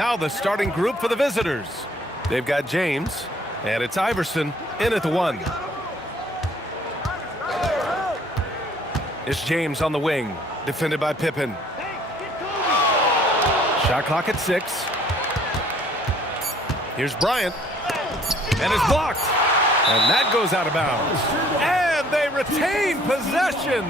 Now the starting group for the visitors. They've got James, and it's Iverson in at the 1. It's James on the wing, defended by Pippen. Shot clock at 6. Here's Bryant, and it's blocked. And that goes out of bounds. And they retain possession.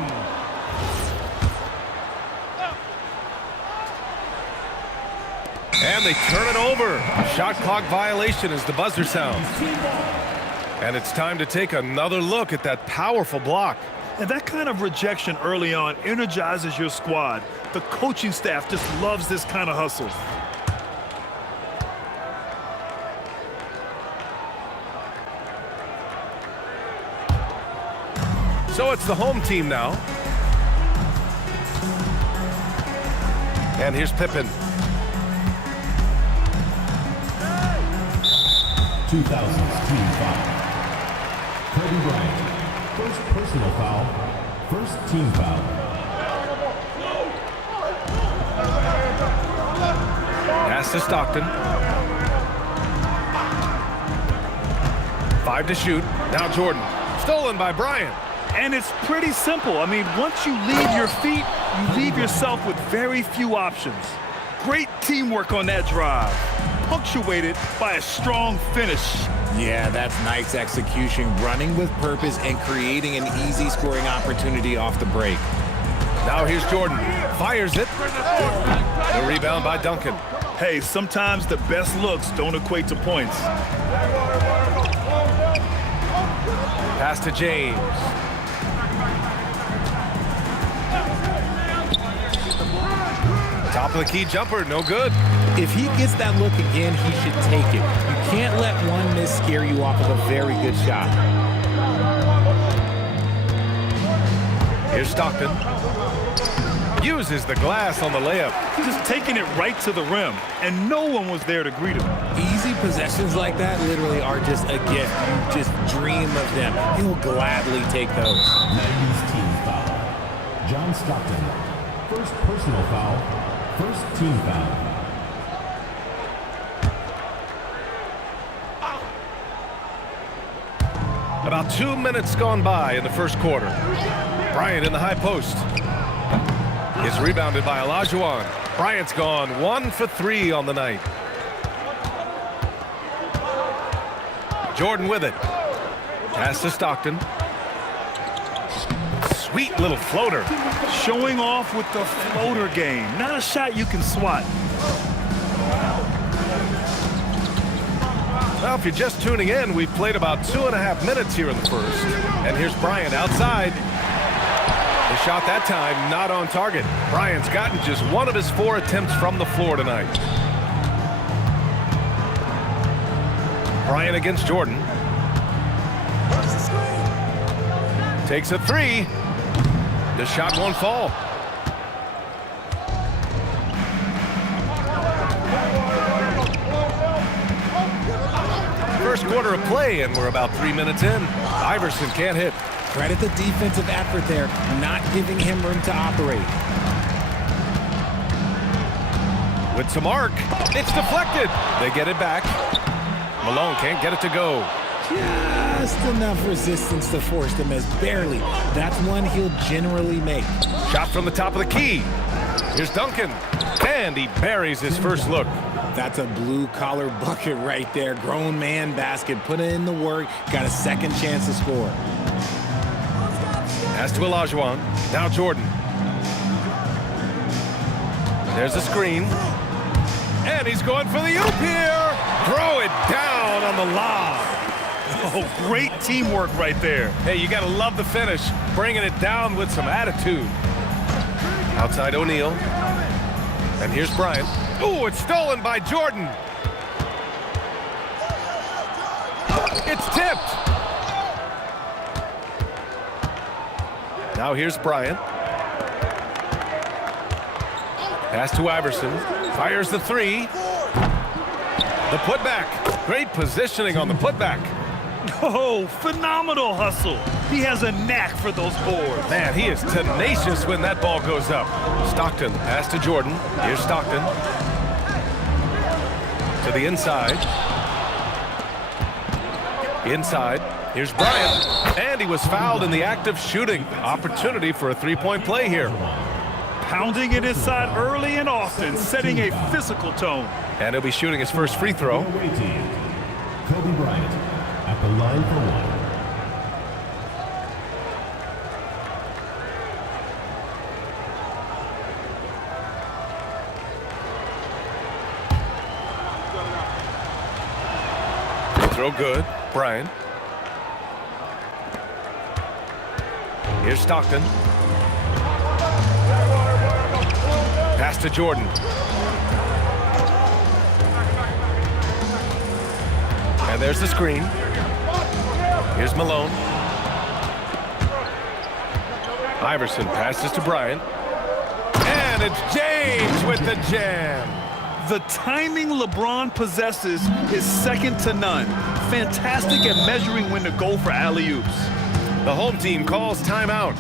And they turn it over. Shot clock violation as the buzzer sounds. And it's time to take another look at that powerful block. And that kind of rejection early on energizes your squad. The coaching staff just loves this kind of hustle. So it's the home team now. And here's Pippen. 2000's team foul. Kobe Bryant. First personal foul. First team foul. Pass to Stockton. 5 to shoot. Now Jordan. Stolen by Bryant. And it's pretty simple. I mean, once you leave your feet, you leave yourself with very few options. Great teamwork on that drive, punctuated by a strong finish. Yeah, that's nice execution, running with purpose and creating an easy scoring opportunity off the break. Now here's Jordan. Fires it. The rebound by Duncan. Hey, sometimes the best looks don't equate to points. Pass to James. Top of the key jumper, no good. If he gets that look again, he should take it. You can't let one miss scare you off of a very good shot. Here's Stockton. Uses the glass on the layup. Just taking it right to the rim, and no one was there to greet him. Easy possessions like that literally are just a gift. You just dream of them. He'll gladly take those. 90's team foul. John Stockton. First personal foul. First team foul. About 2 minutes gone by in the first quarter. Bryant in the high post. Is rebounded by Olajuwon. Bryant's gone 1 for 3 on the night. Jordan with it. Pass to Stockton. Sweet little floater. Showing off with the floater game. Not a shot you can swat. Well, if you're just tuning in, we've played about 2.5 minutes here in the first. And here's Bryant outside. The shot that time not on target. Bryant's gotten just 1 of his 4 attempts from the floor tonight. Bryant against Jordan. Takes a 3. The shot won't fall. First quarter of play, and we're about 3 minutes in. Iverson can't hit. Credit the defensive effort there, not giving him room to operate. With some arc, it's deflected. They get it back. Malone can't get it to go. Just enough resistance to force them as barely. That's one he'll generally make. Shot from the top of the key. Here's Duncan. And he buries his first look. That's a blue-collar bucket right there. Grown man basket. Put in the work. Got a second chance to score. Pass to Olajuwon. Now Jordan. There's a screen. And he's going for the oop here. Throw it down on the lob. Oh, great teamwork right there. Hey, you got to love the finish. Bringing it down with some attitude. Outside O'Neal. And here's Bryant. Ooh, it's stolen by Jordan. It's tipped. Now here's Bryant. Pass to Iverson. Fires the 3. The putback. Great positioning on the putback. Oh, phenomenal hustle. He has a knack for those boards. Man, he is tenacious when that ball goes up. Stockton, pass to Jordan. Here's Stockton. To the inside. Inside. Here's Bryant. And he was fouled in the act of shooting. Opportunity for a three-point play here. Pounding it inside early and often, setting a physical tone. And he'll be shooting his first free throw. Away team. Kobe Bryant at the line for one. Throw good. Bryant. Here's Stockton. Pass to Jordan. And there's the screen. Here's Malone. Iverson passes to Bryant. And it's James with the jam. The timing LeBron possesses is second to none. Fantastic at measuring when to go for alley-oops. The home team calls timeout.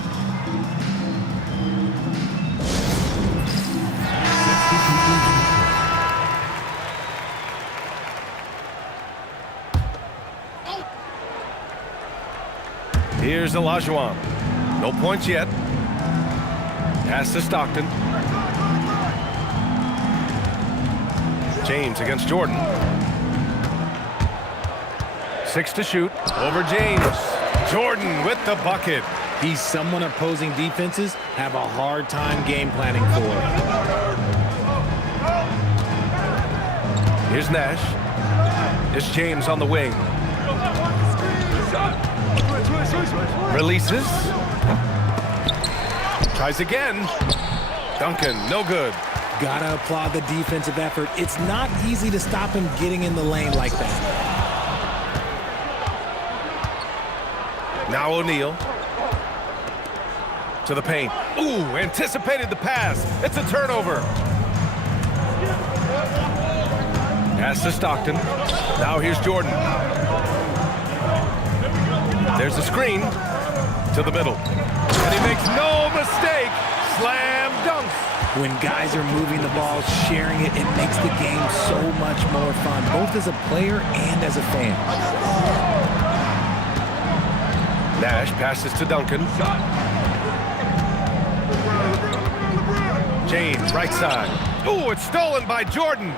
Here's Olajuwon. No points yet. Pass to Stockton. James against Jordan. 6 to shoot. Over James. Jordan with the bucket. He's someone opposing defenses have a hard time game planning for. Here's Nash. Here's James on the wing. Releases. Tries again. Duncan, no good. Gotta applaud the defensive effort. It's not easy to stop him getting in the lane like that. Now O'Neal. To the paint. Ooh, anticipated the pass. It's a turnover. Pass to Stockton. Now here's Jordan. There's a screen. To the middle. And he makes no mistake. Slam dunk. When guys are moving the ball, sharing it, it makes the game so much more fun, both as a player and as a fan. Nash passes to Duncan. James, right side. Ooh, it's stolen by Jordan.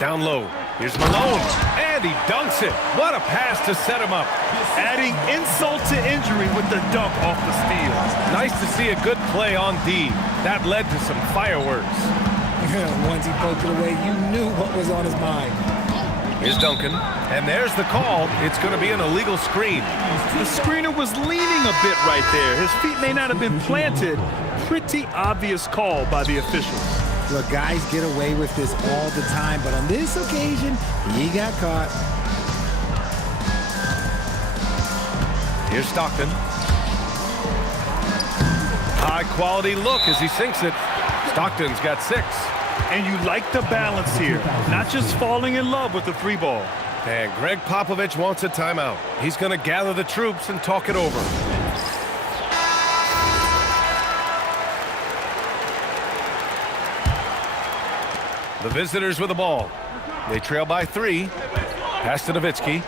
Down low. Here's Malone. And he dunks it. What a pass to set him up. Adding insult to injury with the dunk off the steal. Nice to see a good play on D. That led to some fireworks. Once he poked it away, you knew what was on his mind. Here's Duncan. And there's the call. It's going to be an illegal screen. The screener was leaning a bit right there. His feet may not have been planted. Pretty obvious call by the officials. Look, guys get away with this all the time, but on this occasion, he got caught. Here's Stockton. High quality look as he sinks it. Stockton's got 6. And you like the balance here, not just falling in love with the 3 ball. And Greg Popovich wants a timeout. He's going to gather the troops and talk it over. The visitors with the ball. They trail by 3. Pass to Nowitzki.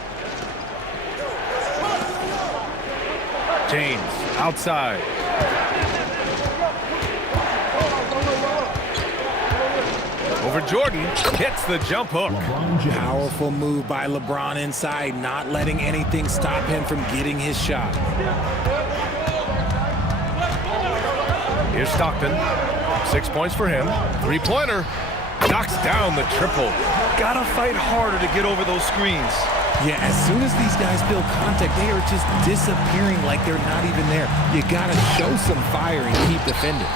James outside. Over Jordan. Hits the jump hook. Powerful move by LeBron inside, not letting anything stop him from getting his shot. Here's Stockton. 6 points for him. 3-pointer. Knocks down the triple. Gotta fight harder to get over those screens. Yeah, as soon as these guys feel contact, they are just disappearing like they're not even there. You gotta show some fire and keep defending.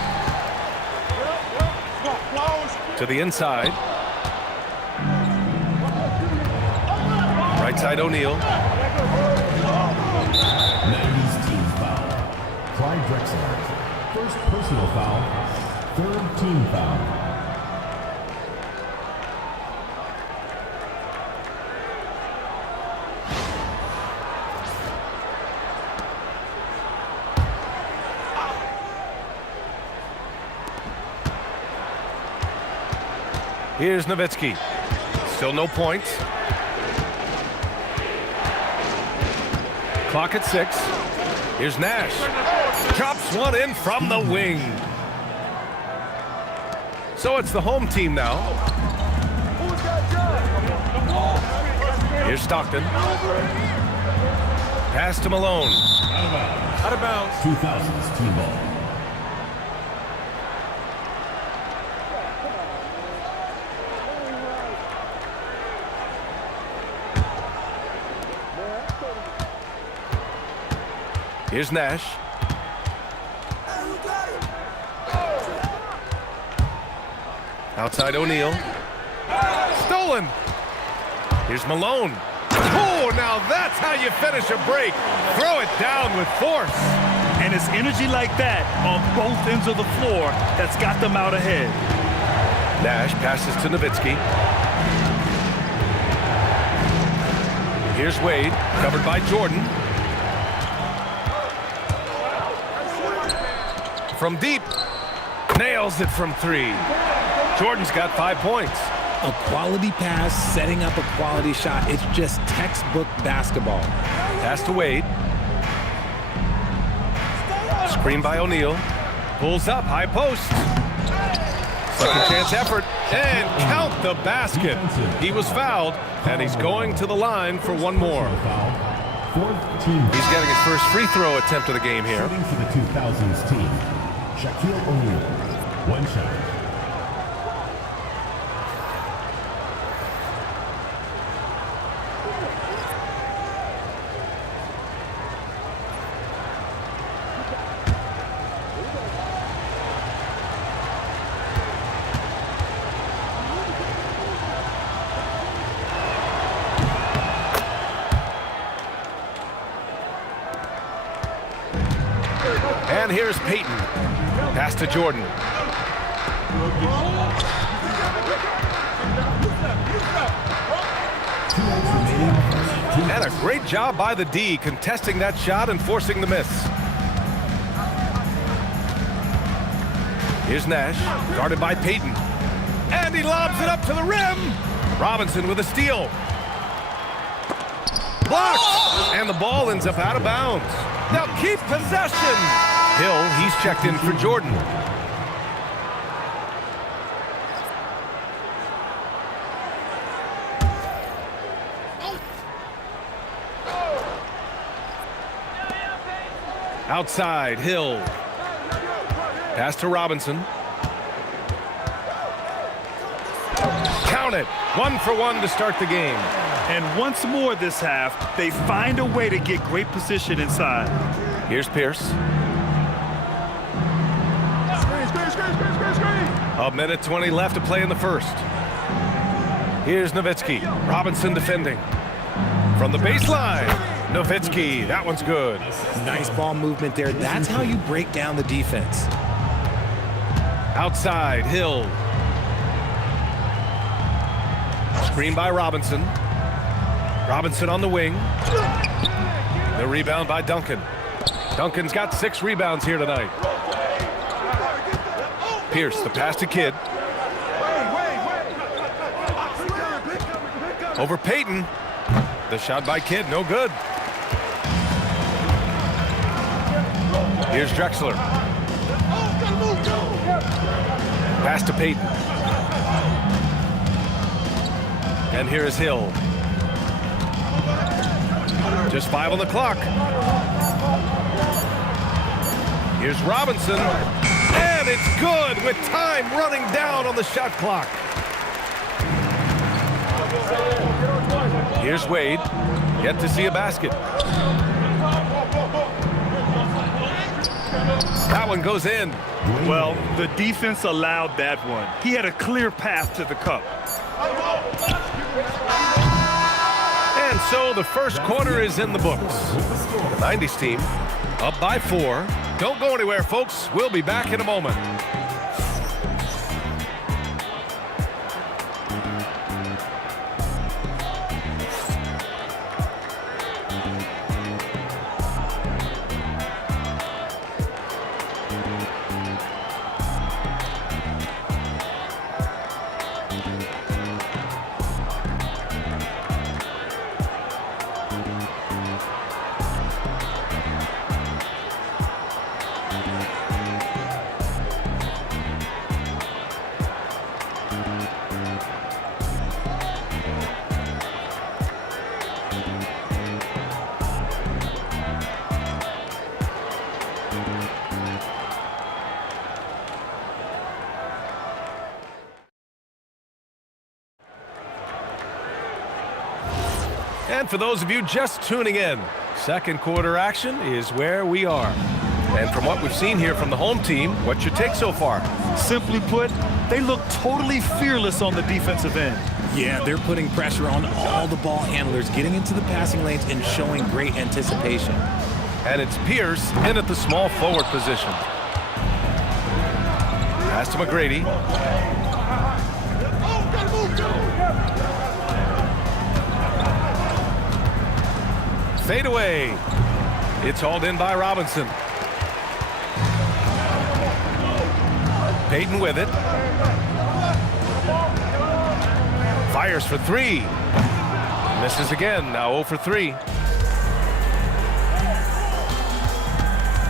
To the inside. Right side O'Neal. 90's team foul. Clyde Drexler. First personal foul. Third team foul. Here's Nowitzki. Still no points. Clock at 6. Here's Nash. Drops one in from the wing. So it's the home team now. Here's Stockton. Pass to Malone. Out of bounds. 2000's team ball. Here's Nash. Outside O'Neal. Stolen. Here's Malone. Oh, now that's how you finish a break. Throw it down with force. And it's energy like that on both ends of the floor that's got them out ahead. Nash passes to Nowitzki. Here's Wade, covered by Jordan. From deep, nails it from 3. Jordan's got 5 points. A quality pass, setting up a quality shot. It's just textbook basketball. Pass to Wade. Screen by O'Neal. Pulls up, high post. Second chance effort, and count the basket. He was fouled, and he's going to the line for one more. Fourth team. He's getting his first free throw attempt of the game here. Shooting for the 2000's team, Shaquille O'Neal. 1 shot. And here's Payton. Pass to Jordan. And a great job by the D, contesting that shot and forcing the miss. Here's Nash, guarded by Payton. And he lobs it up to the rim. Robinson with a steal. Blocked! And the ball ends up out of bounds. Now keep possession. Hill, he's checked in for Jordan. Outside, Hill. Pass to Robinson. Count it. 1 for 1 to start the game. And once more this half, they find a way to get great position inside. Here's Pierce. A minute 20 left to play in the first. Here's Nowitzki. Robinson defending. From the baseline, Nowitzki. That one's good. Nice ball movement there. That's how you break down the defense. Outside, Hill. Screen by Robinson. Robinson on the wing. The rebound by Duncan. Duncan's got 6 rebounds here tonight. Pierce, the pass to Kidd. Over Payton. The shot by Kidd, no good. Here's Drexler. Pass to Payton. And here is Hill. Just 5 on the clock. Here's Robinson. And it's good with time running down on the shot clock. Here's Wade. Yet to see a basket. That one goes in. Well, the defense allowed that one. He had a clear path to the cup. And so the first quarter is in the books. The 90s team up by 4. Don't go anywhere, folks. We'll be back in a moment. And for those of you just tuning in, second quarter action is where we are. And from what we've seen here from the home team, what's your take so far? Simply put, they look totally fearless on the defensive end. Yeah, they're putting pressure on all the ball handlers, getting into the passing lanes and showing great anticipation. And it's Pierce in at the small forward position. Pass to McGrady. Fade away. It's hauled in by Robinson. Payton with it. Fires for three. Misses again. Now 0 for 3.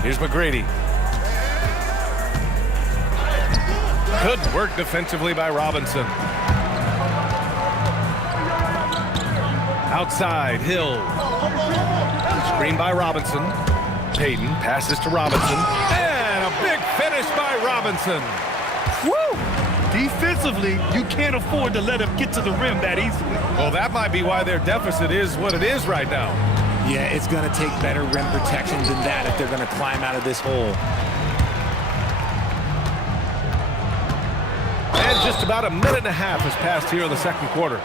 Here's McGrady. Good work defensively by Robinson. Outside, Hill. Screen by Robinson. Payton passes to Robinson. And a big finish by Robinson. Woo! Defensively, you can't afford to let him get to the rim that easily. Well, that might be why their deficit is what it is right now. Yeah, it's going to take better rim protection than that if they're going to climb out of this hole. And just about a minute and a half has passed here in the second quarter.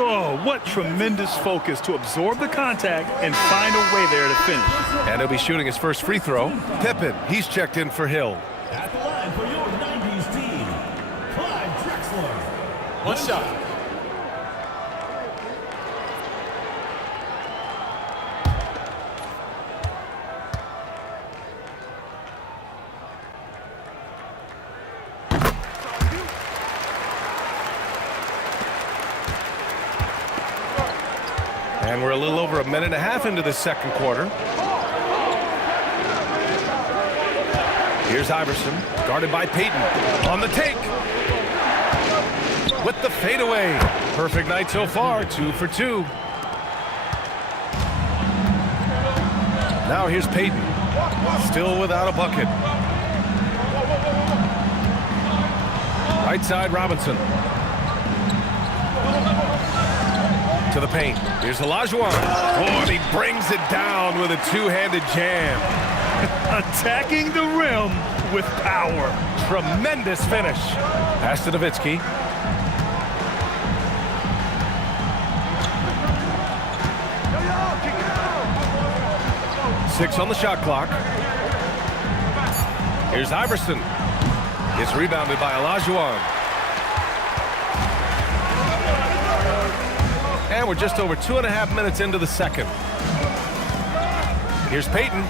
Oh, what tremendous focus to absorb the contact and find a way there to finish. And he'll be shooting his first free throw. Pippen, he's checked in for Hill. At the line for your 90s team, Clyde Drexler. One shot. And we're a little over a minute and a half into the second quarter. Here's Iverson, guarded by Payton. On the take. With the fadeaway. Perfect night so far, 2 for 2. Now here's Payton. Still without a bucket. Right side, Robinson. To the paint. Here's Olajuwon. Oh, and he brings it down with a two-handed jam. Attacking the rim with power. Tremendous finish. Pass to Nowitzki. Six on the shot clock. Here's Iverson. It's rebounded by Olajuwon. And we're just over 2.5 minutes into the second. Here's Payton.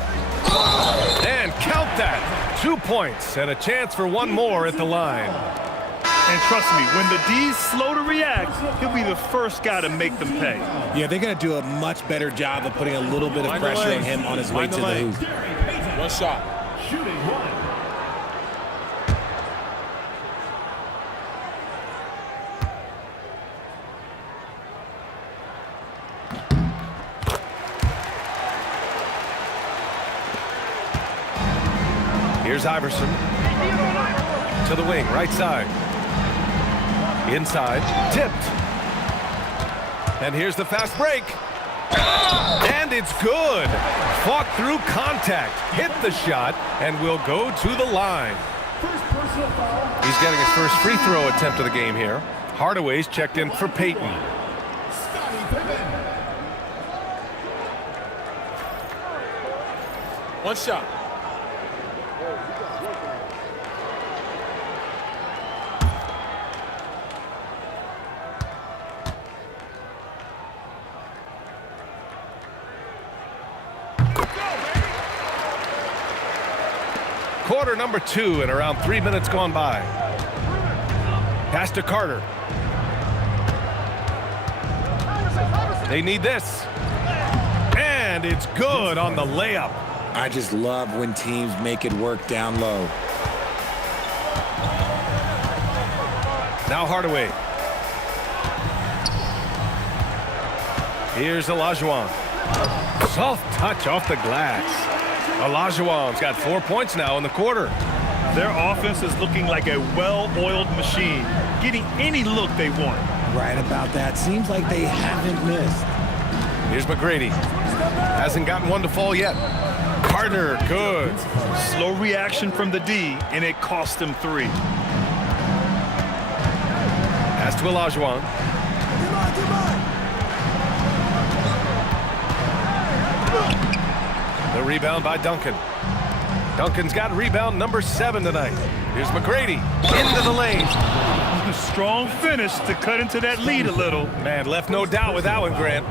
And count that. 2 points and a chance for one more at the line. And trust me, when the D's slow to react, he'll be the first guy to make them pay. Yeah, they're going to do a much better job of putting a little bit of pressure on him on his way to the hoop. One shot. Shooting one. Here's Iverson. To the wing, right side. Inside, tipped. And here's the fast break. And it's good. Fought through contact, hit the shot, and will go to the line. He's getting his first free throw attempt of the game here. Hardaway's checked in for Payton. One shot. Quarter number 2 and around 3 minutes gone by. Pass to Carter. They need this. And it's good on the layup. I just love when teams make it work down low. Now Hardaway. Here's Olajuwon. Soft touch off the glass. Olajuwon's got 4 points now in the quarter. Their offense is looking like a well-oiled machine, getting any look they want. Right about that. Seems like they haven't missed. Here's McGrady. Hasn't gotten one to fall yet. Carter, good. Slow reaction from the D, and it cost him 3. Pass to Olajuwon. The rebound by Duncan. Duncan's got rebound number 7 tonight. Here's McGrady into the lane. Strong finish to cut into that lead a little. Man, left no doubt with that one, Grant.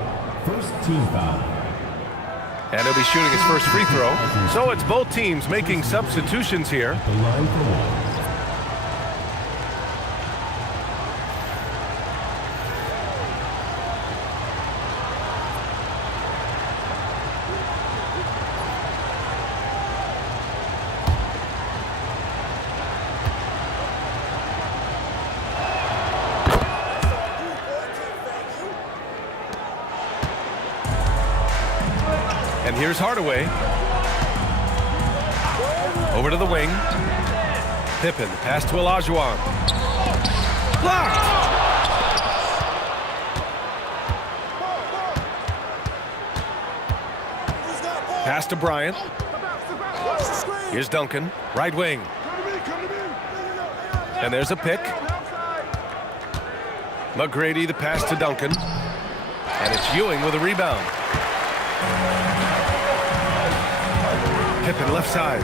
First team foul. And he'll be shooting his first free throw. So it's both teams making substitutions here. The line for one. And here's Hardaway. Over to the wing. Pippen, pass to Olajuwon. Blocked! Pass to Bryant. Here's Duncan, right wing. And there's a pick. McGrady, the pass to Duncan. And it's Ewing with a rebound. Pippen left side.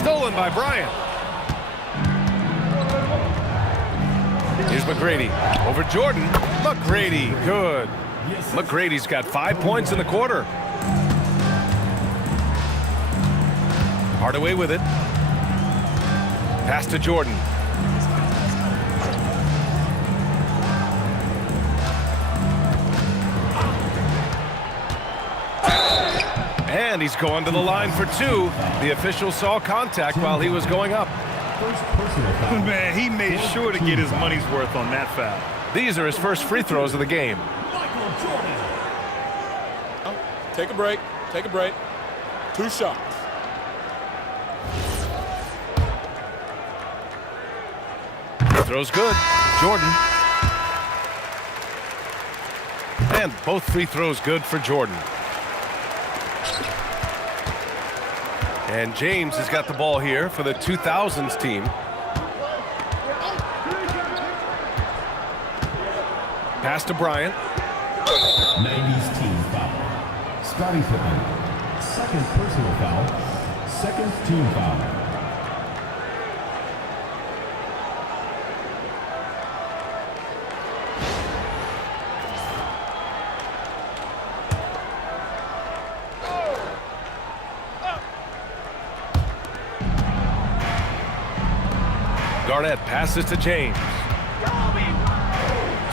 Stolen by Bryant. Here's McGrady. Over Jordan. McGrady, good. McGrady's got 5 points in the quarter. Hardaway with it. Pass to Jordan. And he's going to the line for 2. The official saw contact while he was going up. First personal foul. Man, he made sure to get his money's worth on that foul. These are his first free throws of the game. Michael Jordan. Take a break. Take a break. 2 shots. Throws good. Jordan. And both free throws good for Jordan. And James has got the ball here for the 2000's team. Pass to Bryant. 90's team foul. Scottie Pippen. Second personal foul. Second team foul. Garnett passes to James.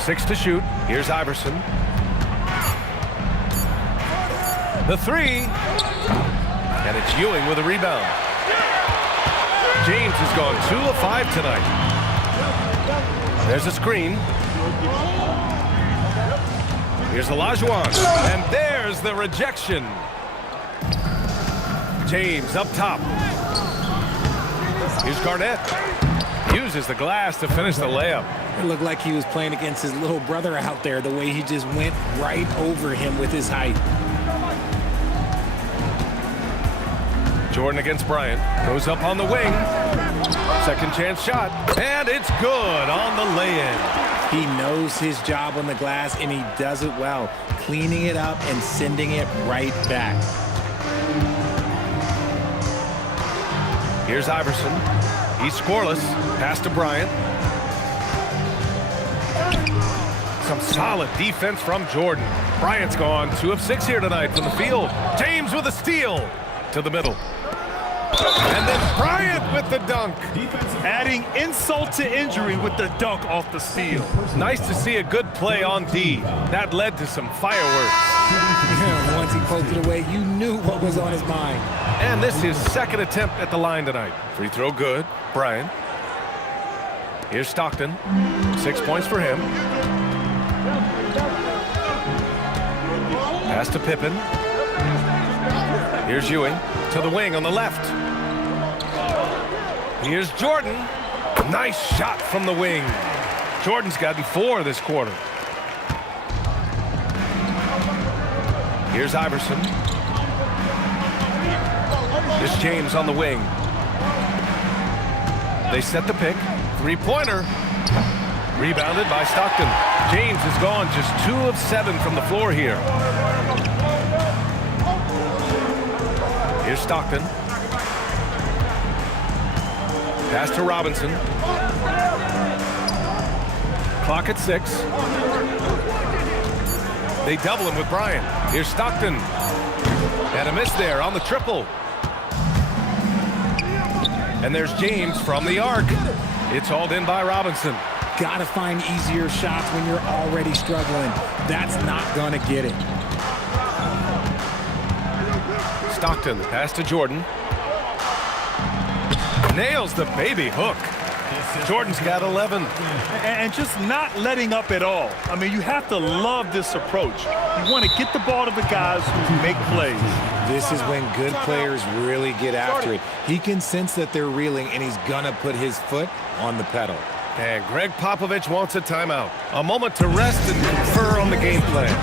6 to shoot. Here's Iverson. The 3. And it's Ewing with a rebound. James has gone 2 of 5 tonight. There's a screen. Here's Olajuwon. And there's the rejection. James up top. Here's Garnett. Uses the glass to finish the layup. It looked like he was playing against his little brother out there, the way he just went right over him with his height. Jordan against Bryant. Goes up on the wing. Second chance shot. And it's good on the lay-in. He knows his job on the glass, and he does it well, cleaning it up and sending it right back. Here's Iverson. He's scoreless. Pass to Bryant. Some solid defense from Jordan. Bryant's gone 2 of 6 here tonight from the field. James with a steal to the middle. And then Bryant with the dunk. Adding insult to injury with the dunk off the steal. Nice to see a good play on D. That led to some fireworks. Once he poked it away, you knew what was on his mind. And this is his second attempt at the line tonight. Free throw good. Bryant. Here's Stockton. 6 points for him. Pass to Pippen. Here's Ewing to the wing on the left. Here's Jordan. Nice shot from the wing. Jordan's gotten 4 this quarter. Here's Iverson. Here's James on the wing. They set the pick. Three-pointer. Rebounded by Stockton. James is gone just 2 of 7 from the floor here. Here's Stockton. Pass to Robinson. Clock at 6. They double him with Bryant. Here's Stockton. And a miss there on the triple. And there's James from the arc. It's hauled in by Robinson. Gotta find easier shots when you're already struggling. That's not gonna get it. Stockton, pass to Jordan. Nails the baby hook. Jordan's got 11. And just not letting up at all. I mean, you have to love this approach. You want to get the ball to the guys who make plays. This is when good players really get after it. He can sense that they're reeling, and he's gonna put his foot on the pedal. And Greg Popovich wants a timeout. A moment to rest and confer on the game plan.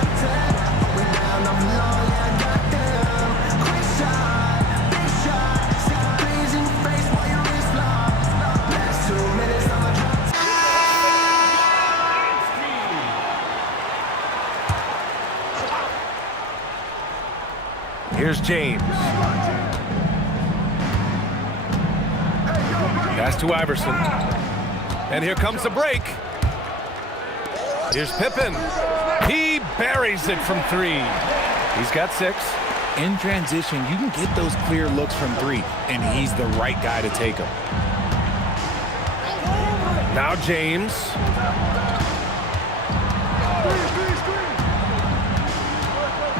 Here's James. Pass to Iverson. And here comes the break. Here's Pippen. He buries it from 3. He's got 6. In transition, you can get those clear looks from 3, and he's the right guy to take them. Now James.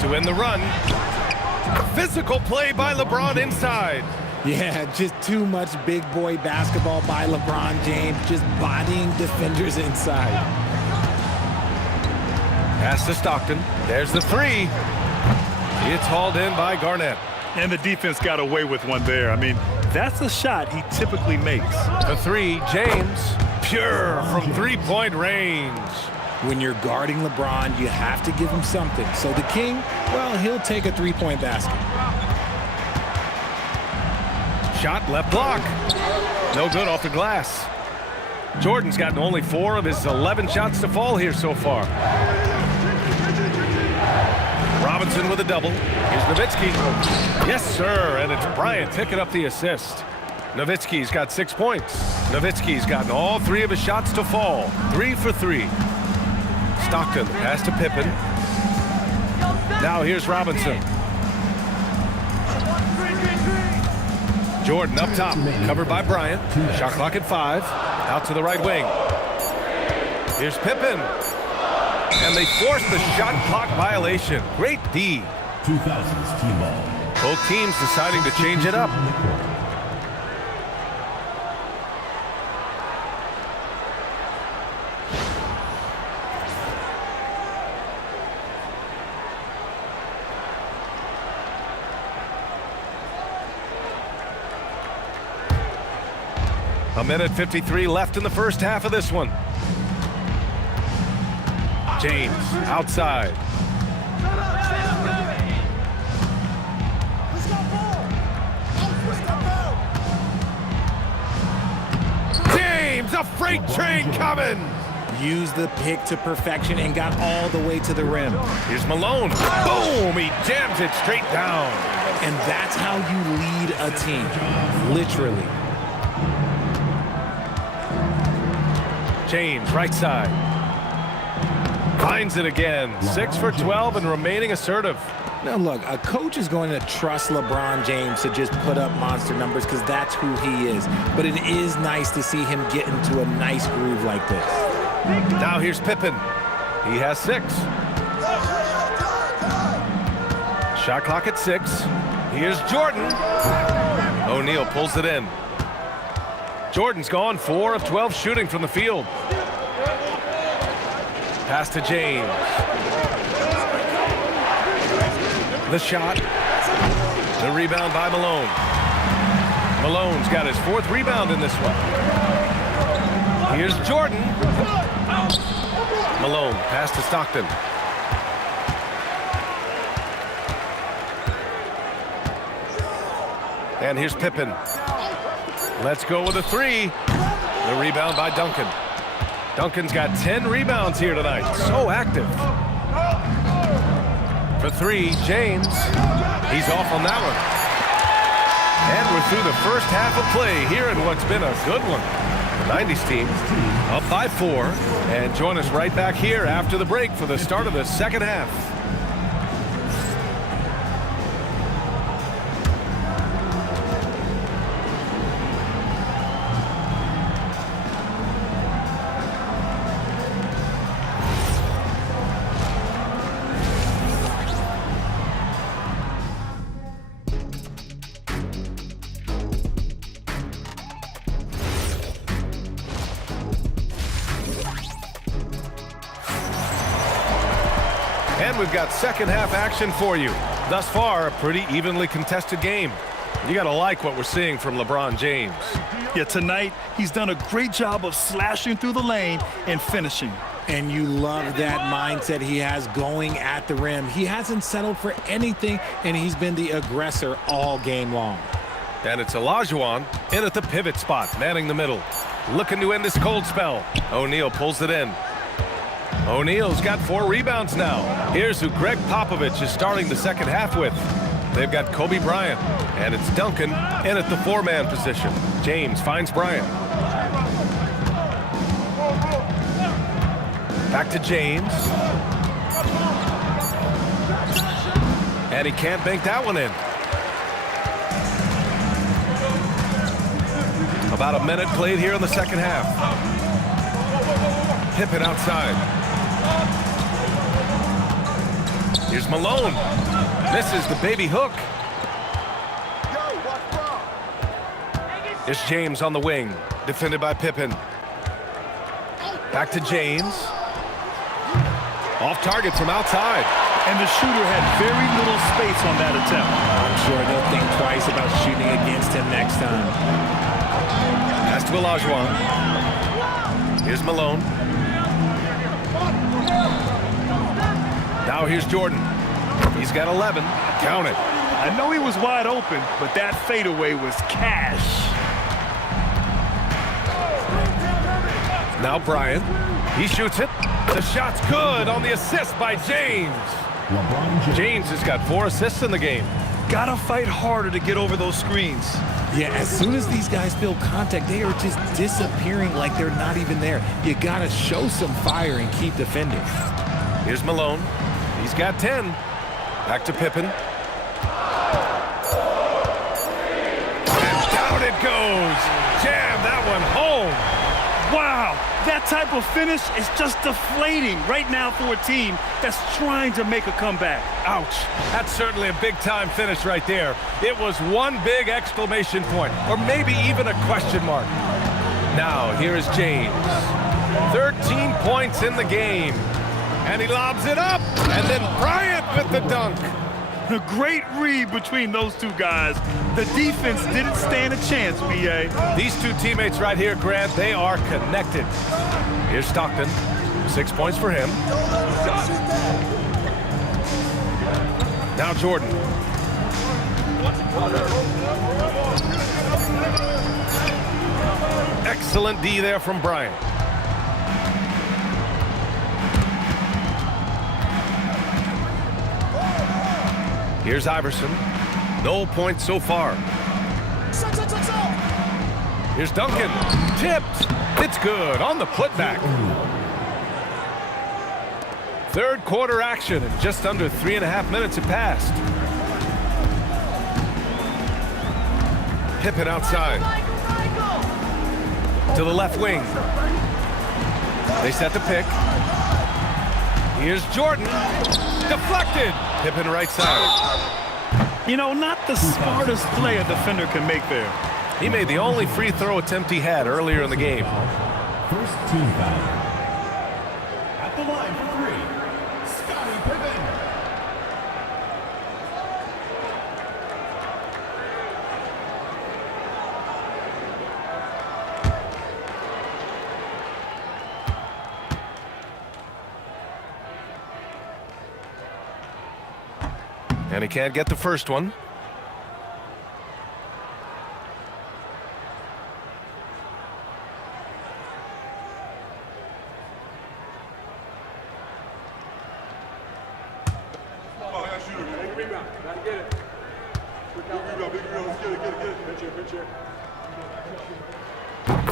To win the run. Physical play by LeBron inside. Yeah, just too much big boy basketball by LeBron James, just bodying defenders inside. Pass to Stockton. There's the 3. It's hauled in by Garnett. And the defense got away with one there. I mean, that's a shot he typically makes. The 3, James. Pure from 3-point range. When you're guarding LeBron, you have to give him something. So the King, well, he'll take a 3-point basket. Shot left block. No good off the glass. Jordan's gotten only 4 of his 11 shots to fall here so far. Robinson with a double. Here's Nowitzki. Yes, sir, and it's Bryant picking up the assist. Nowitzki's got 6 points. Nowitzki's gotten all 3 of his shots to fall. 3 for 3. Stockton, pass to Pippen. Now here's Robinson. Jordan up top, covered by Bryant. Shot clock at 5. Out to the right wing. Here's Pippen. And they force the shot clock violation. Great D. 2000's team ball. Both teams deciding to change it up. A minute 53 left in the first half of this one. James outside. James, a freight train coming. Used the pick to perfection and got all the way to the rim. Here's Malone. Boom! He jams it straight down. And that's how you lead a team. Literally. James, right side. Finds it again. 6 for 12 and remaining assertive. Now, look, a coach is going to trust LeBron James to just put up monster numbers because that's who he is. But it is nice to see him get into a nice groove like this. Now here's Pippen. He has 6. Shot clock at 6. Here's Jordan. O'Neal pulls it in. Jordan's gone 4 of 12 shooting from the field. Pass to James. The shot. The rebound by Malone. Malone's got his 4th rebound in this one. Here's Jordan. Malone, pass to Stockton. And here's Pippen. Let's go with a three. The rebound by Duncan. Duncan's got 10 rebounds here tonight. So active. For three, James. He's off on that one. And we're through the first half of play here in what's been a good one. The 90s team up by 4. And join us right back here after the break for the start of the second half. And we've got second half action for you. Thus far, a pretty evenly contested game. You got to like what we're seeing from LeBron James. Yeah, tonight he's done a great job of slashing through the lane and finishing. And you love that mindset he has going at the rim. He hasn't settled for anything, and he's been the aggressor all game long. And it's Olajuwon in at the pivot spot, manning the middle. Looking to end this cold spell. O'Neal pulls it in. O'Neal's got 4 rebounds now. Here's who Greg Popovich is starting the second half with. They've got Kobe Bryant, and it's Duncan in at the 4-man position. James finds Bryant. Back to James. And he can't bank that one in. About a minute played here in the second half. Pippen outside. Here's Malone. Misses the baby hook. Here's James on the wing. Defended by Pippen. Back to James. Off target from outside. And the shooter had very little space on that attempt. I'm sure they'll think twice about shooting against him next time. Pass to Olajuwon. Here's Malone. Now here's Jordan. He's got 11. Count it. I know he was wide open, but that fadeaway was cash. Now Bryant. He shoots it. The shot's good on the assist by James. James has got 4 assists in the game. Gotta fight harder to get over those screens. Yeah, as soon as these guys feel contact, they are just disappearing like they're not even there. You gotta show some fire and keep defending. Here's Malone. He's got 10. Back to Pippen. And down it goes. Jam that one home. Wow, that type of finish is just deflating right now for a team that's trying to make a comeback. Ouch. That's certainly a big-time finish right there. It was one big exclamation point, or maybe even a question mark. Now, here is James. 13 points in the game. And he lobs it up. And then Bryant with the dunk. A great read between those two guys. The defense didn't stand a chance, B.A. These two teammates right here, Grant, they are connected. Here's Stockton. 6 points for him. Now Jordan. Excellent D there from Bryant. Here's Iverson. No points so far. Here's Duncan. Tipped. It's good on the putback. Third quarter action, and just under 3.5 minutes have passed. Pippen outside. To the left wing. They set the pick. Here's Jordan. Deflected. Pippen right side. You know, not the smartest play a defender can make there. He made the only free throw attempt he had earlier in the game. First team foul. At the line for 3, Scottie Pippen. And he can't get the first one.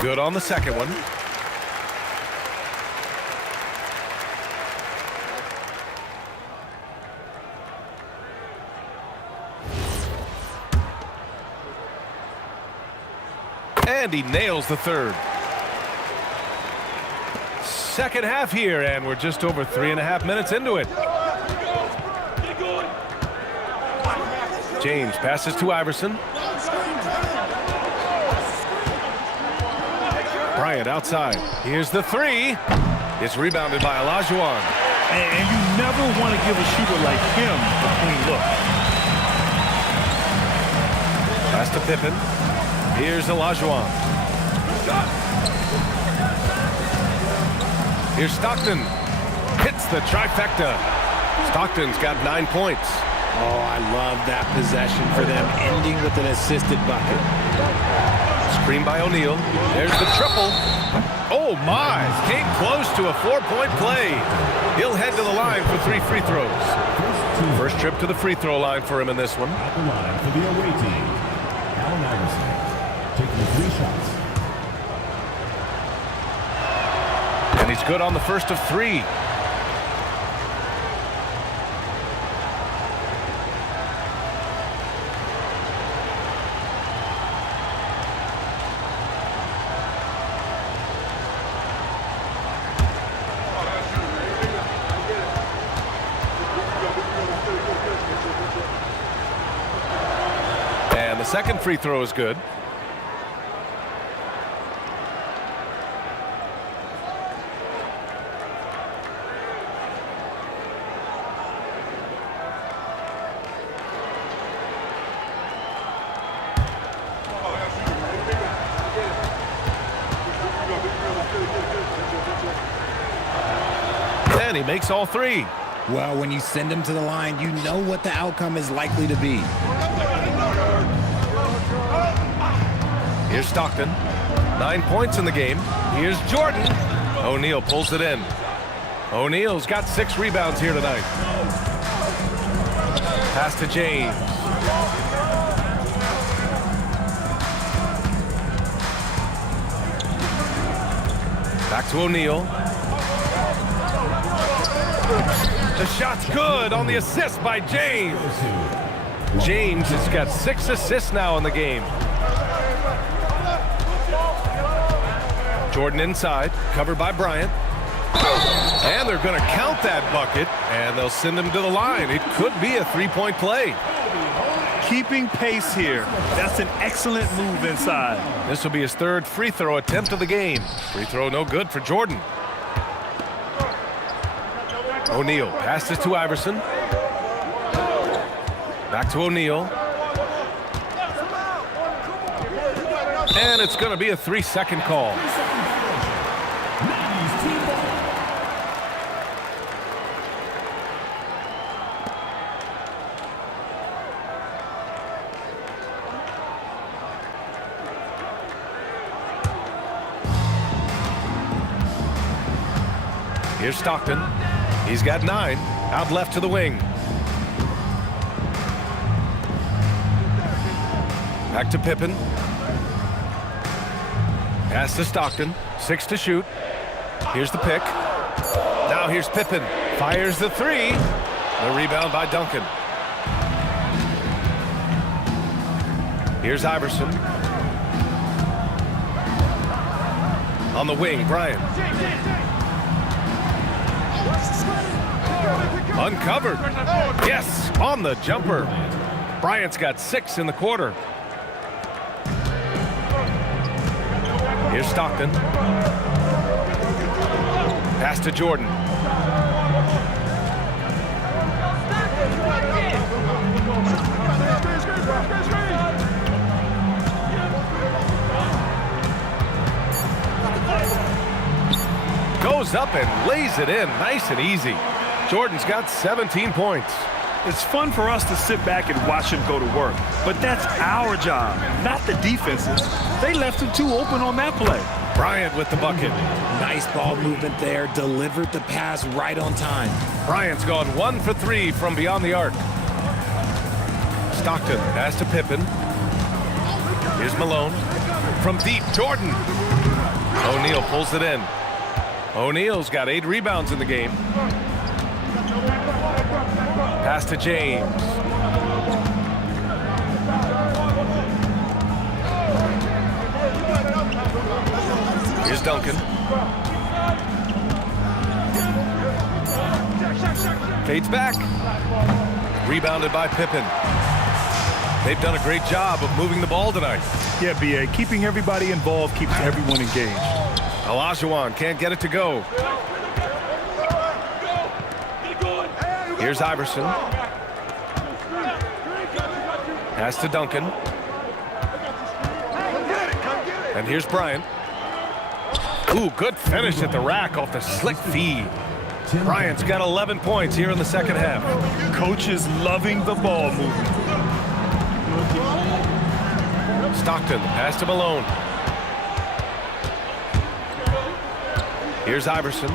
Good on the second one. And he nails the third. Second half here, and we're just over 3.5 minutes into it. James passes to Iverson. Bryant outside. Here's the three. It's rebounded by Olajuwon. And you never want to give a shooter like him a clean look. Pass to Pippen. Here's Olajuwon. Here's Stockton. Hits the trifecta. Stockton's got 9 points. Oh, I love that possession for them, ending with an assisted bucket. Screen by O'Neal. There's the triple. Oh, my. Came close to a 4-point play. He'll head to the line for 3 free throws. First trip to the free throw line for him in this one. At the line for the away team, Allen Iverson, taking 3 shots. And he's good on the first of 3. And the second free throw is good. And he makes all 3. Well, when you send him to the line, you know what the outcome is likely to be. Here's Stockton. 9 points in the game. Here's Jordan. O'Neal pulls it in. O'Neal's got 6 rebounds here tonight. Pass to James. Back to O'Neal. The shot's good on the assist by James. James has got 6 assists now in the game. Jordan inside, covered by Bryant. And they're going to count that bucket, and they'll send him to the line. It could be a 3-point play. Keeping pace here. That's an excellent move inside. This will be his 3rd free throw attempt of the game. Free throw no good for Jordan. O'Neal passes to Iverson. Back to O'Neal. And it's going to be a 3-second call. Here's Stockton. He's got 9. Out left to the wing. Back to Pippen. Pass to Stockton. 6 to shoot. Here's the pick. Now here's Pippen. Fires the 3. The rebound by Duncan. Here's Iverson. On the wing, Bryant. Uncovered. Yes, on the jumper. Bryant's got 6 in the quarter. Here's Stockton. Pass to Jordan. Goes up and lays it in nice and easy. Jordan's got 17 points. It's fun for us to sit back and watch him go to work, but that's our job, not the defense's. They left him too open on that play. Bryant with the bucket. Nice ball movement there, delivered the pass right on time. Bryant's gone 1 for 3 from beyond the arc. Stockton, pass to Pippen. Here's Malone. From deep, Jordan. O'Neal pulls it in. O'Neal's got 8 rebounds in the game. Pass to James. Here's Duncan. Fades back. Rebounded by Pippen. They've done a great job of moving the ball tonight. Yeah, B.A., keeping everybody involved keeps everyone engaged. Olajuwon can't get it to go. Here's Iverson. Pass to Duncan. And here's Bryant. Ooh, good finish at the rack off the slick feed. Bryant's got 11 points here in the second half. Coach is loving the ball movement. Stockton, pass to Malone. Here's Iverson.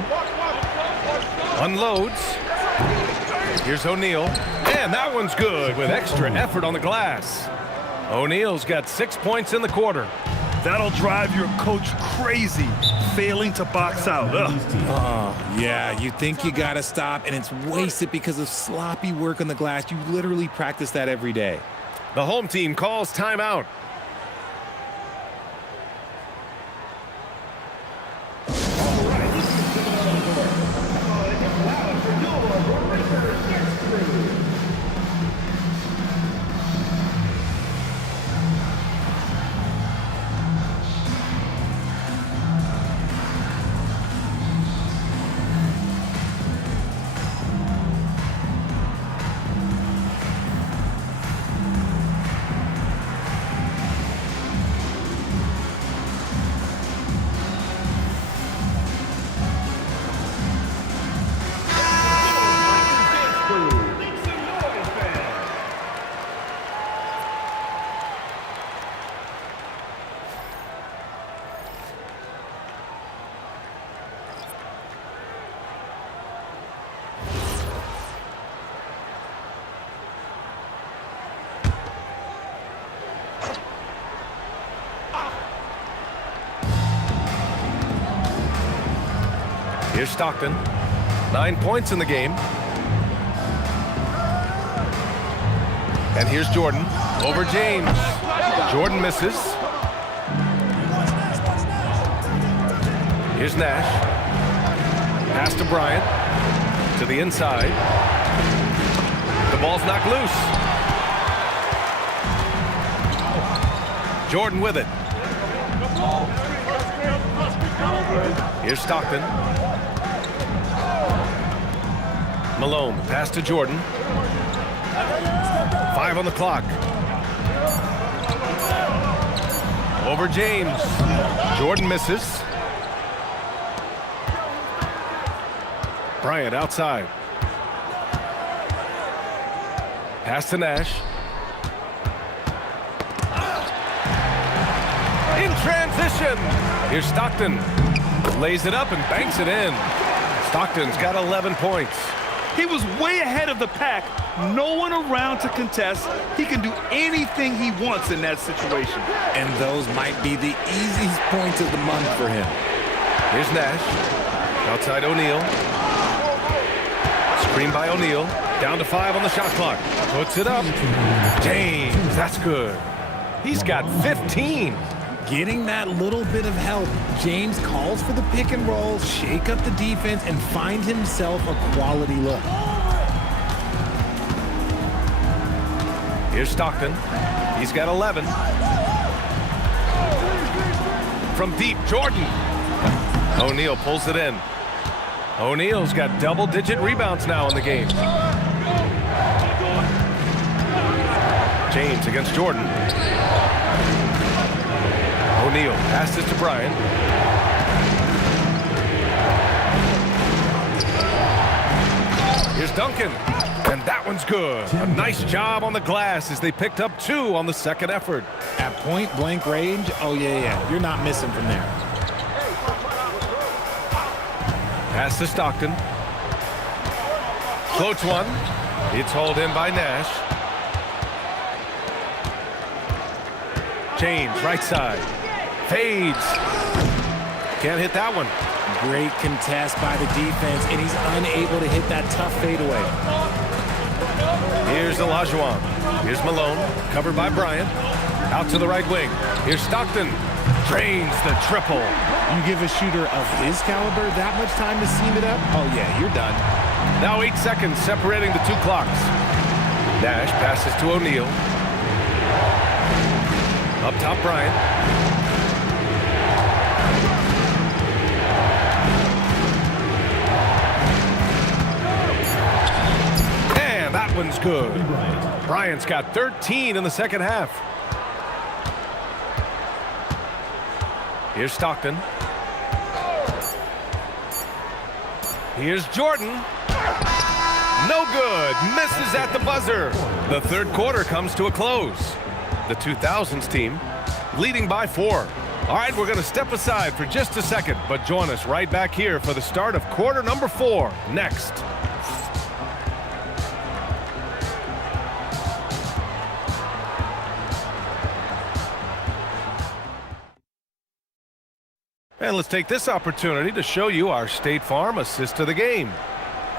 Unloads. Here's O'Neal. And that one's good with extra effort on the glass. O'Neal's got 6 points in the quarter. That'll drive your coach crazy, failing to box out. Yeah, you think you got to stop, and it's wasted because of sloppy work on the glass. You literally practice that every day. The home team calls timeout. Here's Stockton. 9 points in the game. And here's Jordan. Over James. Jordan misses. Here's Nash. Pass to Bryant. To the inside. The ball's knocked loose. Jordan with it. Here's Stockton. Malone, pass to Jordan. 5 on the clock. Over James. Jordan misses. Bryant outside. Pass to Nash. In transition. Here's Stockton. Lays it up and banks it in. Stockton's got 11 points. He was way ahead of the pack. No one around to contest. He can do anything he wants in that situation. And those might be the easiest points of the month for him. Here's Nash. Outside O'Neal. Screen by O'Neal. Down to 5 on the shot clock. Puts it up. James, that's good. He's got 15. Getting that little bit of help, James calls for the pick and roll, shake up the defense, and find himself a quality look. Here's Stockton. He's got 11. From deep, Jordan. O'Neal pulls it in. O'Neal's got double-digit rebounds now in the game. James against Jordan. O'Neal passes to Bryant. Here's Duncan. And that one's good. A nice job on the glass as they picked up 2 on the second effort. At point-blank range, oh, yeah. You're not missing from there. Pass to Stockton. Floats one. It's hauled in by Nash. James, right side. Fades. Can't hit that one. Great contest by the defense, and he's unable to hit that tough fadeaway. Here's Olajuwon. Here's Malone, covered by Bryant. Out to the right wing. Here's Stockton. Drains the triple. You give a shooter of his caliber that much time to seam it up? Oh, yeah, you're done. Now 8 seconds separating the two clocks. Nash passes to O'Neal. Up top, Bryant. And that one's good. Bryant's got 13 in the second half. Here's Stockton. Here's Jordan. No good. Misses at the buzzer. The third quarter comes to a close. The 2000's team leading by 4. All right, we're going to step aside for just a second, but join us right back here for the start of quarter number 4 next. And let's take this opportunity to show you our State Farm assist to the game.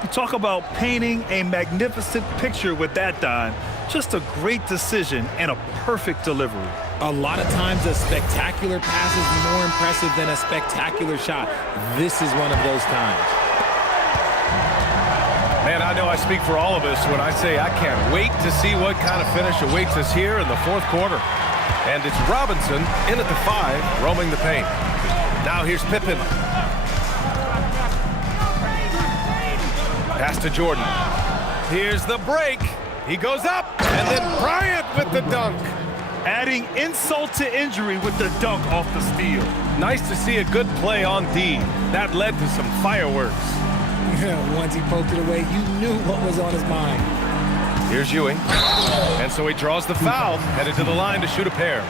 You talk about painting a magnificent picture with that dime. Just a great decision and a perfect delivery. A lot of times a spectacular pass is more impressive than a spectacular shot. This is one of those times. Man, I know I speak for all of us when I say I can't wait to see what kind of finish awaits us here in the fourth quarter. And it's Robinson in at the 5, roaming the paint. Now here's Pippen. Pass to Jordan. Here's the break. He goes up, and then Bryant with the dunk. Adding insult to injury with the dunk off the steal. Nice to see a good play on D. That led to some fireworks. Once he poked it away, you knew what was on his mind. Here's Ewing. And so he draws the foul, headed to the line to shoot a pair.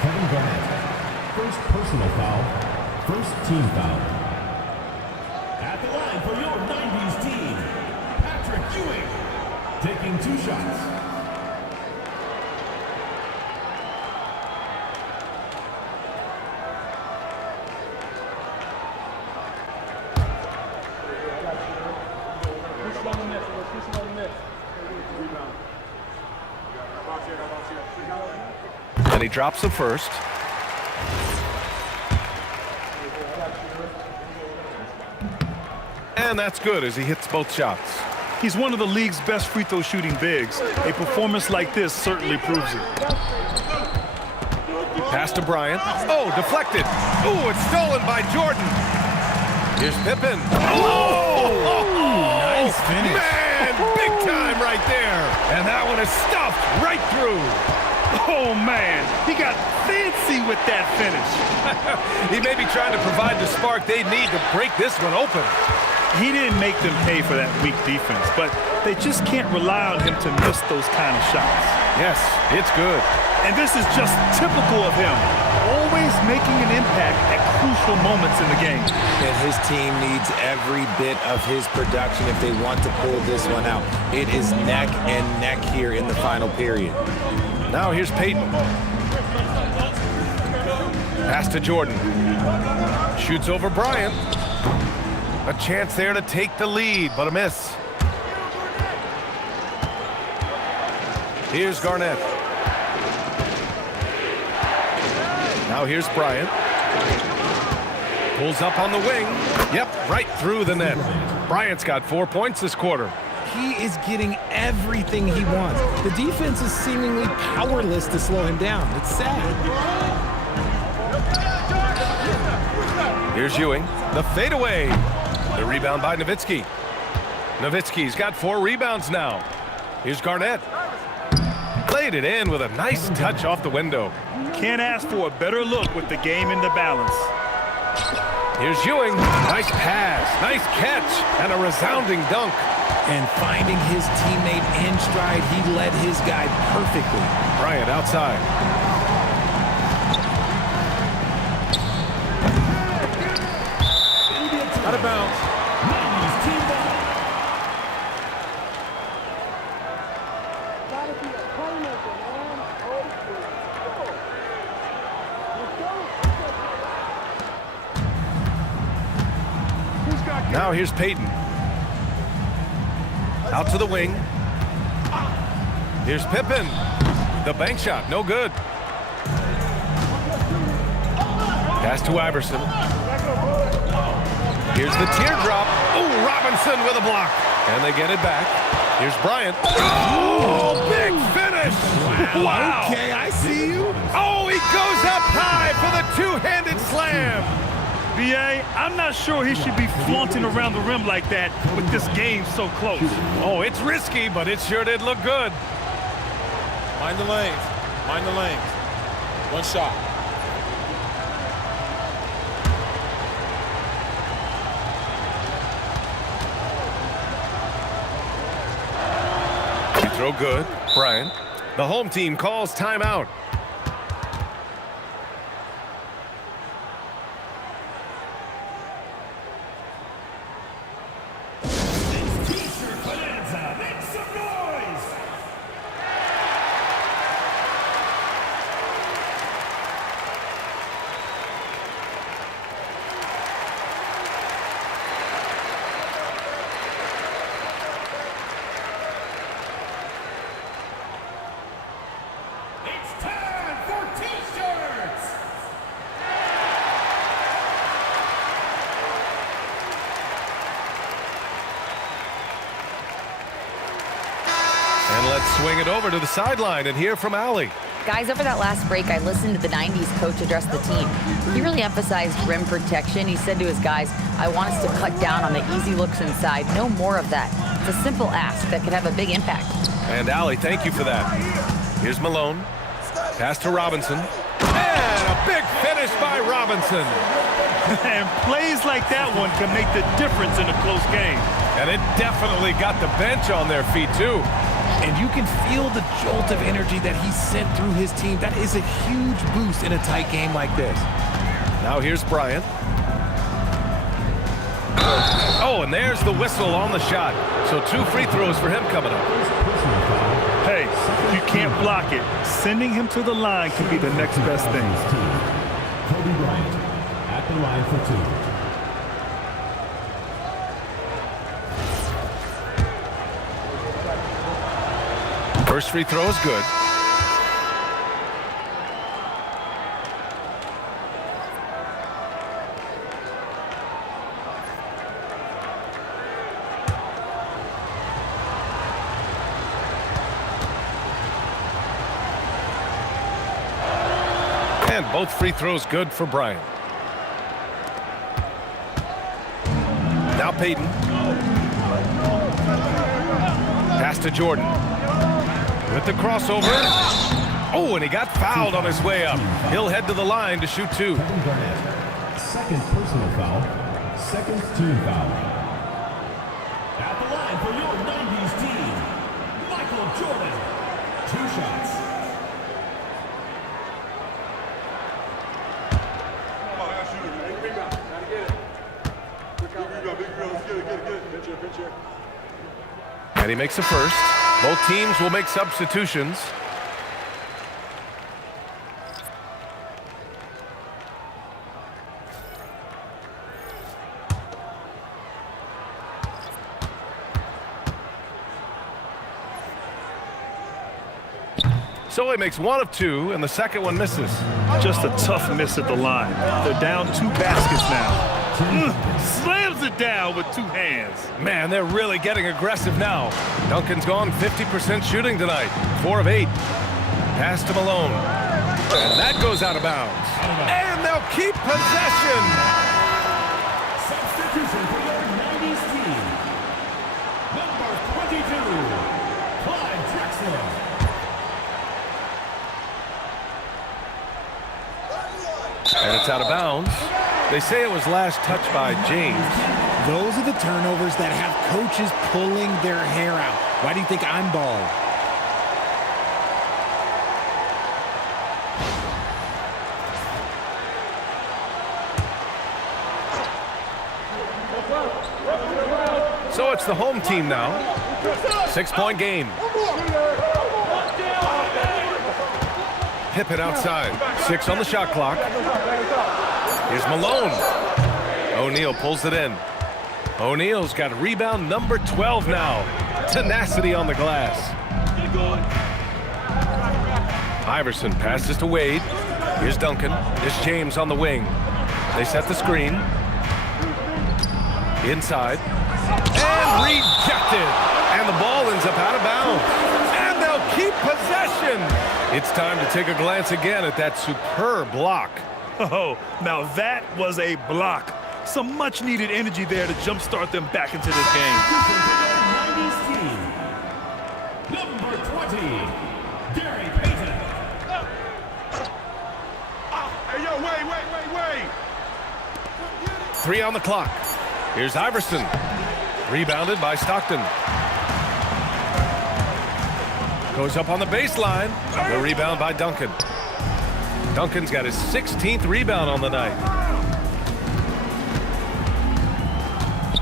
Kevin Garnett. First personal foul. First team foul. At the line for your 90s team, Patrick Ewing. Taking 2 shots. And he drops the first. And that's good as he hits both shots. He's one of the league's best free throw shooting bigs. A performance like this certainly proves it. Pass to Bryant. Oh, deflected. Oh, it's stolen by Jordan. Here's Pippen. Oh, nice finish. Man, big time right there. And that one is stuffed right through. Oh, man, he got fancy with that finish. He may be trying to provide the spark they need to break this one open. He didn't make them pay for that weak defense, but they just can't rely on him to miss those kind of shots. Yes, it's good. And this is just typical of him, always making an impact at crucial moments in the game. And his team needs every bit of his production if they want to pull this one out. It is neck and neck here in the final period. Now here's Peyton. Pass to Jordan. Shoots over Bryant. A chance there to take the lead, but a miss. Here's Garnett. Now here's Bryant. Pulls up on the wing. Yep, right through the net. Bryant's got 4 points this quarter. He is getting everything he wants. The defense is seemingly powerless to slow him down. It's sad. Here's Ewing. The fadeaway. The rebound by Nowitzki. Nowitzki's got 4 rebounds now. Here's Garnett. Played it in with a nice touch off the window. Can't ask for a better look with the game in the balance. Here's Ewing. Nice pass, nice catch, and a resounding dunk. And finding his teammate in stride, he led his guy perfectly. Bryant outside. Out of bounds. 90s team foul. Now here's Peyton. Out to the wing. Here's Pippen. The bank shot, no good. Pass to Iverson. Here's the teardrop. Oh, Robinson with a block. And they get it back. Here's Bryant. Oh, big finish. Wow. Okay, I see you. Oh, he goes up high for the two-handed slam. B.A., I'm not sure he should be flaunting around the rim like that with this game so close. Oh, it's risky, but it sure did look good. Mind the lanes. Mind the lanes. One shot. Free throw good. Bryant. The home team calls timeout. T-shirt bonanza. Make some noise. It's time for T-shirts. And let's swing it over to the sideline and hear from Allie. Guys, over that last break, I listened to the 90s coach address the team. He really emphasized rim protection. He said to his guys, I want us to cut down on the easy looks inside. No more of that. It's a simple ask that could have a big impact. And Allie, thank you for that. Here's Malone. Pass to Robinson. And a big finish by Robinson. And plays like that one can make the difference in a close game. And it definitely got the bench on their feet, too. And you can feel the jolt of energy that he sent through his team. That is a huge boost in a tight game like this. Now here's Bryant. Oh, and there's the whistle on the shot. So 2 free throws for him coming up. Hey, if you can't block it, sending him to the line can be the next best thing. Kobe Bryant at the line for 2. First free throw is good. And both free throws good for Bryant. Now Peyton. Pass to Jordan. With the crossover. Oh, and he got fouled on his way up. He'll head to the line to shoot 2. Kevin Garnett, second personal foul, second team foul. At the line for your 90s team, Michael Jordan. 2 shots. And he makes a first. Both teams will make substitutions. So he makes 1 of 2, and the second one misses. Just a tough miss at the line. They're down 2 baskets now. Slams it down with 2 hands. Man, they're really getting aggressive now. Duncan's gone 50% shooting tonight. 4 of 8. Pass to Malone. And that goes out of bounds. And they'll keep possession. Substitution for your 90s team. Number 22, Clyde Drexler. And it's out of bounds. They say it was last touched by James. Those are the turnovers that have coaches pulling their hair out. Why do you think I'm bald? So it's the home team now. 6-point game. Pippen outside. 6 on the shot clock. Here's Malone. O'Neal pulls it in. O'Neal's got rebound number 12 now. Tenacity on the glass. Iverson passes to Wade. Here's Duncan. Here's James on the wing. They set the screen. Inside. And rejected. And the ball ends up out of bounds. And they'll keep possession. It's time to take a glance again at that superb block. Oh, now that was a block. Some much-needed energy there to jumpstart them back into this game. 90's team. Number 20, Gary Payton. Hey, yo, wait. 3 on the clock. Here's Iverson. Rebounded by Stockton. Goes up on the baseline. The rebound by Duncan. Duncan's got his 16th rebound on the night.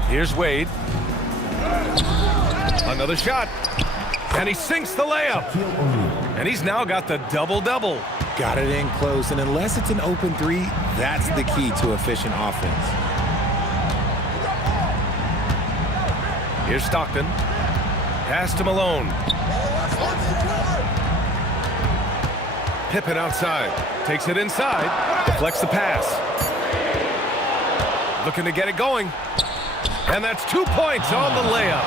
Here's Wade. Another shot. And he sinks the layup. And he's now got the double-double. Got it in close, and unless it's an open three, that's the key to efficient offense. Here's Stockton. Pass to Malone. Pippen outside. Takes it inside. Deflects the pass. Looking to get it going. And that's 2 points on the layup.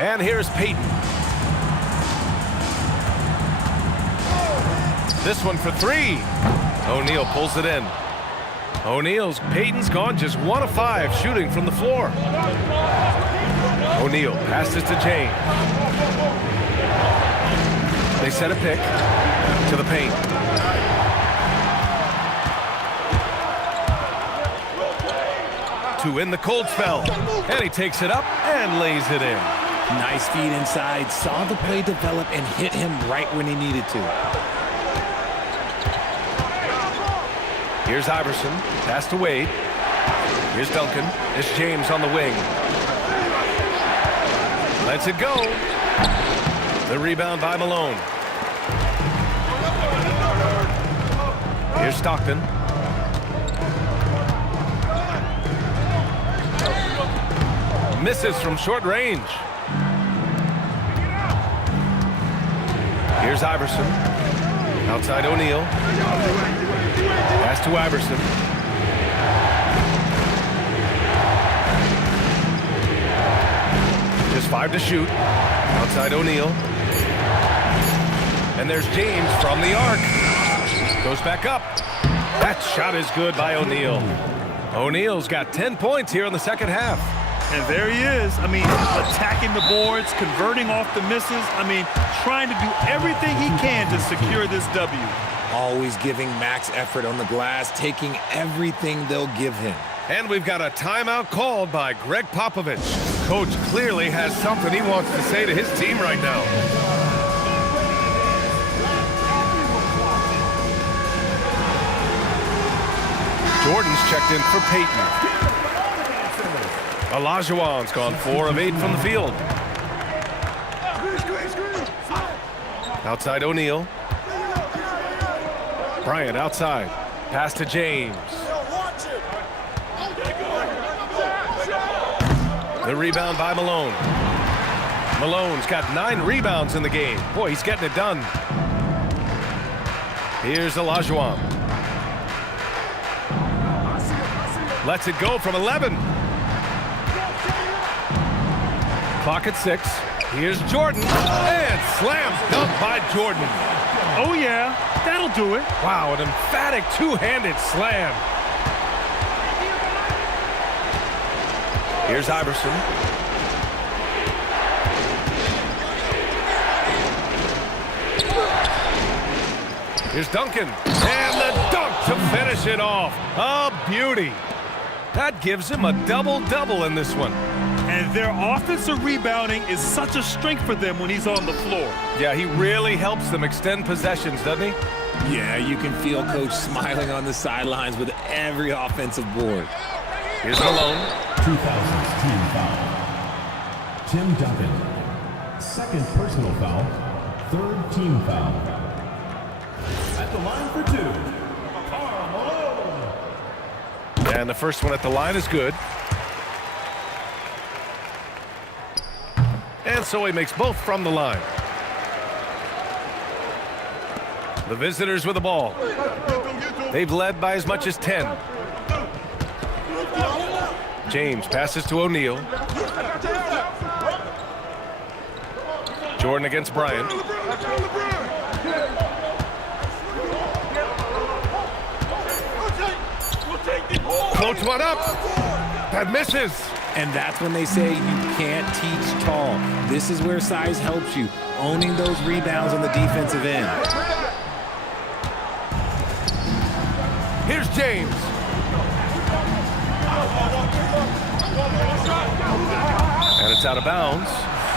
And here's Payton. This one for 3. O'Neal pulls it in. Payton's gone just 1 of 5 shooting from the floor. O'Neal passes to James. They set a pick to the paint. To win the cold spell. And he takes it up and lays it in. Nice feed inside, saw the play develop and hit him right when he needed to. Here's Iverson, pass to Wade. Here's Duncan, it's James on the wing. Lets it go. The rebound by Malone. Here's Stockton. Misses from short range. Here's Iverson. Outside O'Neal. Pass to Iverson. Just 5 to shoot. Outside O'Neal. And there's James from the arc. Goes back up. That shot is good by O'Neal. O'Neal's got 10 points here in the second half. And there he is. I mean, attacking the boards, converting off the misses. I mean, trying to do everything he can to secure this W. Always giving max effort on the glass, taking everything they'll give him. And we've got a timeout called by Greg Popovich. Coach clearly has something he wants to say to his team right now. Jordan's checked in for Payton. Olajuwon's gone 4 of 8 from the field. Outside O'Neal. Bryant outside. Pass to James. The rebound by Malone. Malone's got 9 rebounds in the game. Boy, he's getting it done. Here's Olajuwon. Lets it go from 11. Clock at 6. Here's Jordan. And slam dunk by Jordan. Oh, yeah. That'll do it. Wow, an emphatic two-handed slam. Here's Iverson. Here's Duncan. And the dunk to finish it off. A beauty. That gives him a double-double in this one. And their offensive rebounding is such a strength for them when he's on the floor. Yeah, he really helps them extend possessions, doesn't he? Yeah, you can feel Coach smiling on the sidelines with every offensive board. Here's Malone. 2000's team foul. Tim Duncan. Second personal foul. Third team foul. At the line for 2. And the first one at the line is good. And so he makes both from the line. The visitors with the ball. They've led by as much as 10. James passes to O'Neal. Jordan against Bryant. Floats one up. That misses. And that's when they say you can't teach tall. This is where size helps you, owning those rebounds on the defensive end. Here's James. And it's out of bounds.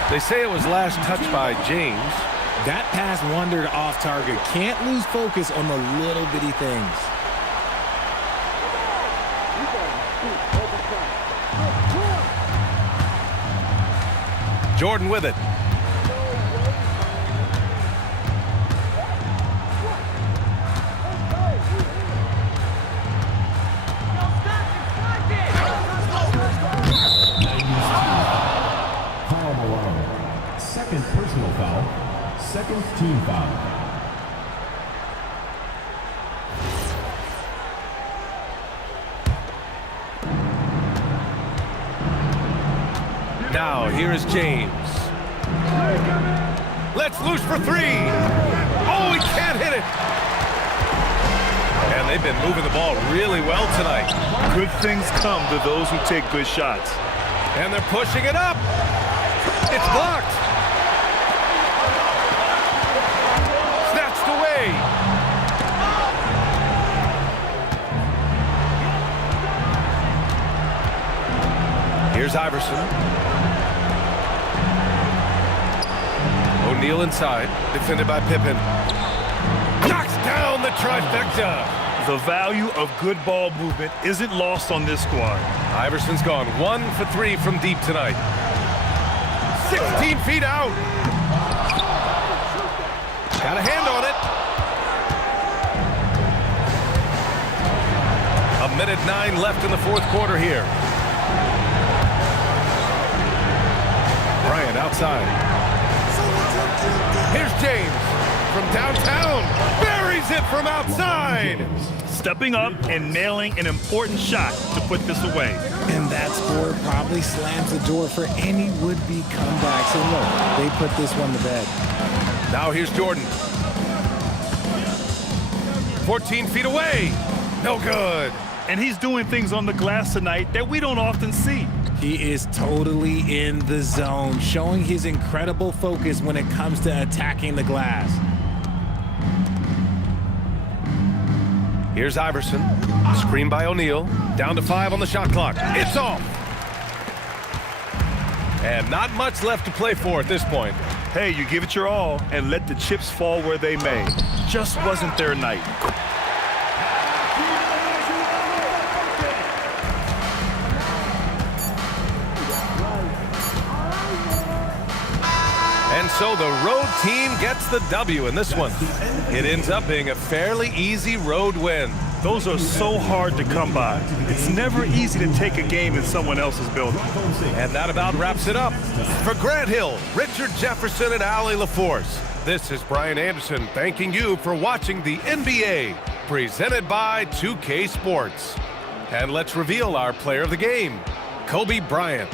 They say it was last touched by James. That pass wandered off target. Can't lose focus on the little bitty things. Jordan with it. Second personal foul, second team foul. Now, here is James. Let's loose for three. Oh, he can't hit it. And they've been moving the ball really well tonight. Good things come to those who take good shots. And they're pushing it up. It's blocked. Snatched away. Here's Iverson. O'Neal inside, defended by Pippen. Knocks down the trifecta. The value of good ball movement isn't lost on this squad. Iverson's gone 1 for 3 from deep tonight. 16 feet out. Got a hand on it. 1:09 left in the fourth quarter here. Bryant outside. Here's James from downtown. Buries it from outside. Stepping up and nailing an important shot to put this away. And that score probably slams the door for any would-be comebacks. And look, they put this one to bed. Now here's Jordan. 14 feet away. No good. And he's doing things on the glass tonight that we don't often see. He is totally in the zone, showing his incredible focus when it comes to attacking the glass. Here's Iverson. Screen by O'Neal. Down to 5 on the shot clock. It's off. And not much left to play for at this point. Hey, you give it your all and let the chips fall where they may. Just wasn't their night. And so the road team gets the W in this one. It ends up being a fairly easy road win. Those are so hard to come by. It's never easy to take a game in someone else's building. And that about wraps it up. For Grant Hill, Richard Jefferson, and Allie LaForce, this is Brian Anderson thanking you for watching the NBA, presented by 2K Sports. And let's reveal our player of the game, Kobe Bryant.